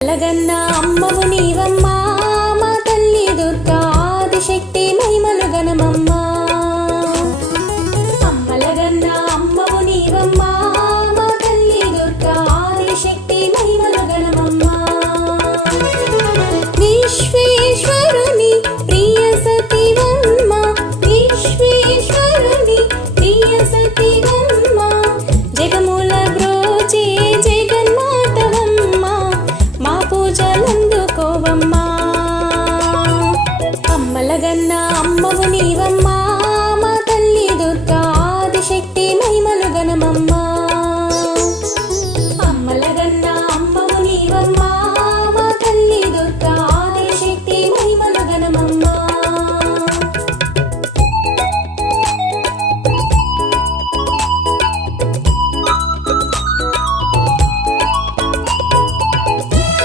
లగన్న అమ్మవు నీవమ్మా మా తల్లి దుర్గా ఆదిశక్తి మహిమలు గణమమ్మా. అమ్మలగన్న అమ్మవు నీవమ్మా మా తల్లి దుర్గా ఆదిశక్తి మహిమలు గణమమ్మా. విశ్వేశ్వరుని ప్రియ సతివమ్మ, విశ్వేశ్వరుని ప్రియ సతివమ్మ, జగముల బ్రోచే జగన్మాతవమ్మ, మా పూజలందుకోవమ్మ.